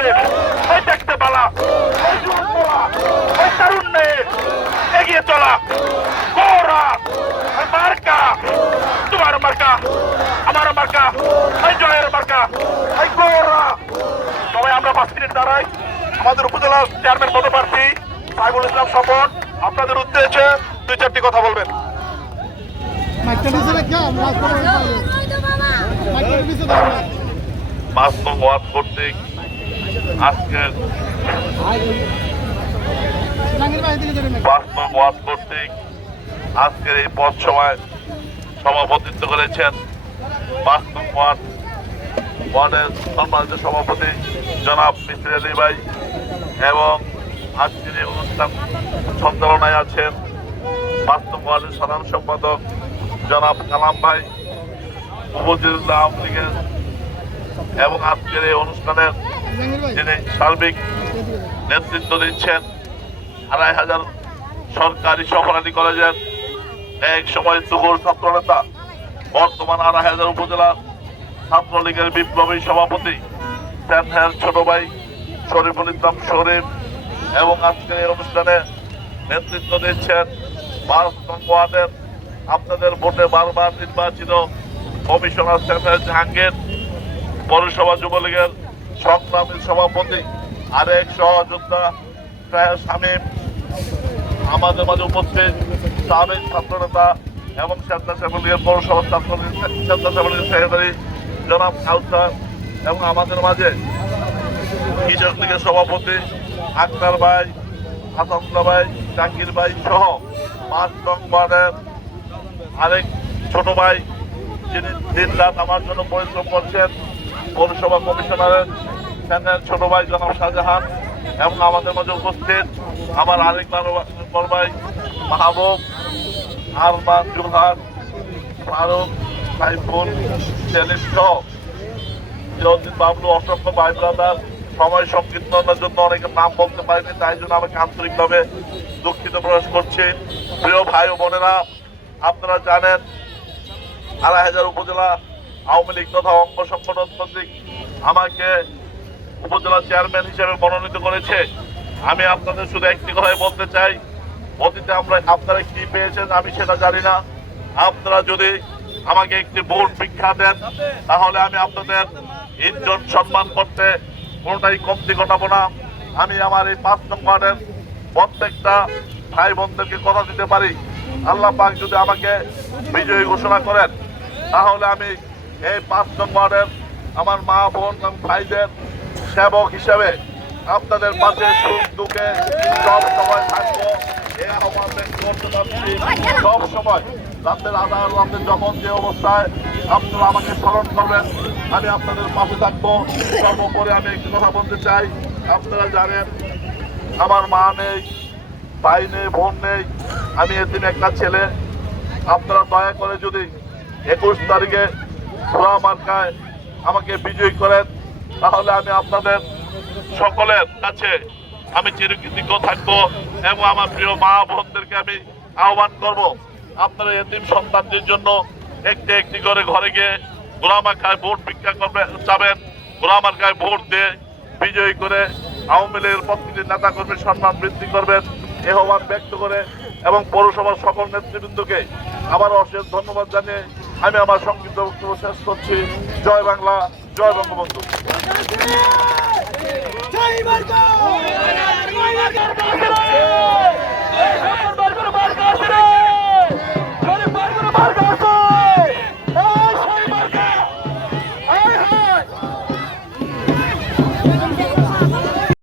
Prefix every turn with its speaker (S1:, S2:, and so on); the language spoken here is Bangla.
S1: আছে ওই দেখতে পালা ওই যুবক পোলা, ওই তারুণ্যে এগিয়ে চলা গোরা মার্কা তোমার মার্কা আমার মার্কা ওই জয়ের মার্কা ওই গোরা। সবাই আমরা পাঁচ মিনিট দাঁড়াই আমাদের উপজেলা চেয়ারম্যান পদপ্রার্থী সাইবুল ইসলাম স্বপন আপনাদের উদ্দেশ্যে দুই চারটি কথা বলবেন।
S2: মাইকটা নিচে রেখে মাছ করে মাইকটা নিচে দাও না
S1: পাঁচ নং ওয়ার্ড কর্তৃক আজকের এই পথ সময় সভাপতিত্ব করেছেন ওয়ার্ডের সম্মানিত সভাপতি জনাব মিস্ত্রি আলী ভাই এবং আজকের এই অনুষ্ঠান সঞ্চালনায় আছেন বাস্তব ওয়ার্ডের সাধারণ সম্পাদক জনাব কালাম ভাই, উপজেলা আওয়ামী লীগের এবং আজকের এই অনুষ্ঠানের যিনি সার্বিক নেতৃত্ব দিচ্ছেন, আড়াই হাজার সরকারি সফরানি কলেজের এক সময় তুগুর ছাত্রনেতা, বর্তমান আড়াই হাজার উপজেলা ছাত্রলীগের বিপ্লবী সভাপতি স্যানহের ছোট ভাই শরীফুল ইসলাম শরীফ এবং আজকের এই অনুষ্ঠানে নেতৃত্ব দিচ্ছেন ওয়ার্ডের আপনাদের ভোটে বারবার নির্বাচিত কমিশনার স্যানহের জাহাঙ্গীর, পৌরসভা যুবলীগের সংগ্রামী সভাপতি আরেক সহযোদ্ধা শামীম, আমাদের মাঝে উপস্থিত সাবেক ছাত্রনেতা এবং স্বেচ্ছাসেবক লীগের পৌরসভা ছাত্র স্বেচ্ছাসেবক লীগের সেক্রেটারি জনাব কাউসার এবং আমাদের মাঝে কৃষক লীগের সভাপতি আক্তার ভাই, হাসানুল্লাহ ভাই, জাকির ভাই সহ পাঁচ নং ওয়ার্ডের আরেক ছোট ভাই, যিনি দিন রাত আমার জন্য পরিশ্রম করছেন। পৌরসভা কমিশনারের সেনের ছোট ভাই জনাব শাহজাহান এবং আমাদের মাঝে উপস্থিত আমার আরেক বড় ভাই মাহবুব, আরমান জুহার ফারুক, সাইফুল, সেলিম সহ। বাবলু অসংখ্য ভাই ব্রাদার, সময় সংকীর্তনের জন্য অনেকের নাম বলতে পারিনি, তাই জন্য আমাকে আন্তরিকভাবে দুঃখিত প্রকাশ করছি। প্রিয় ভাই ও বোনেরা, আপনারা জানেন, আড়াই হাজার উপজেলা আওয়ামী লীগ তথা অঙ্গ সংগঠন কর্তৃক আমাকে উপজেলা চেয়ারম্যান হিসেবে মনোনীত করেছে। আমি আপনাদের শুধু একটি কথাই বলতে চাই। অতীতে আমরা আপনারা কি পেয়েছেন আমি সেটা জানি না। আপনারা যদি আমাকে একটি ভোট ভিক্ষা দেন, তাহলে আমি আপনাদের ইজ্জত সম্মান করতে কোনোটাই কমতি ঘটাবো না। আমি আমার এই পাঁচ নম্বরের প্রত্যেকটা ভাই বোনদেরকে কথা দিতে পারি। আল্লাহ পাক যদি আমাকে বিজয়ী ঘোষণা করেন, তাহলে আমি এই পাঁচ নম্বরের আমার মা বোন এবং ভাইদের সেবক হিসেবে আপনাদের পাশে সুখ দুঃখে সব সময় থাকব। সব সময় রাতের আধার রাতের যখন যে অবস্থায় আপনারা আমাকে স্মরণ করবেন, আমি আপনাদের পাশে থাকব। সর্বোপরি আমি একটি কথা বলতে চাই, আপনারা জানেন আমার মা নেই, ভাই নেই, বোন নেই, আমি এদিন একটা ছেলে। আপনারা দয়া করে যদি একুশ তারিখে আমাকে বিজয়ী করেন। তাহলে আমি আপনাদের সকলের কাছে আমি চিরকৃতজ্ঞ থাকব এবং আমার প্রিয় মা বোনদেরকে আমি আহ্বান করব আপনারা এতিম সন্তানদের জন্য একটি একটি করে ঘরে গিয়ে গোলামার্কায় ভোট ভিক্ষা করবে চাবেন গোলামার্কায় ভোট দিয়ে বিজয়ী করে আওয়ামী লীগের প্রতিটি নেতা কর্মীর সম্মান বৃদ্ধি করবেন। এ আহ্বান ব্যক্ত করে এবং পৌরসভার সকল নেতৃবৃন্দকে আবার অশেষ ধন্যবাদ জানিয়ে আমি আমার সংগীত বক্তব্য শেষ করছি। জয় বাংলা জয় বঙ্গবন্ধু।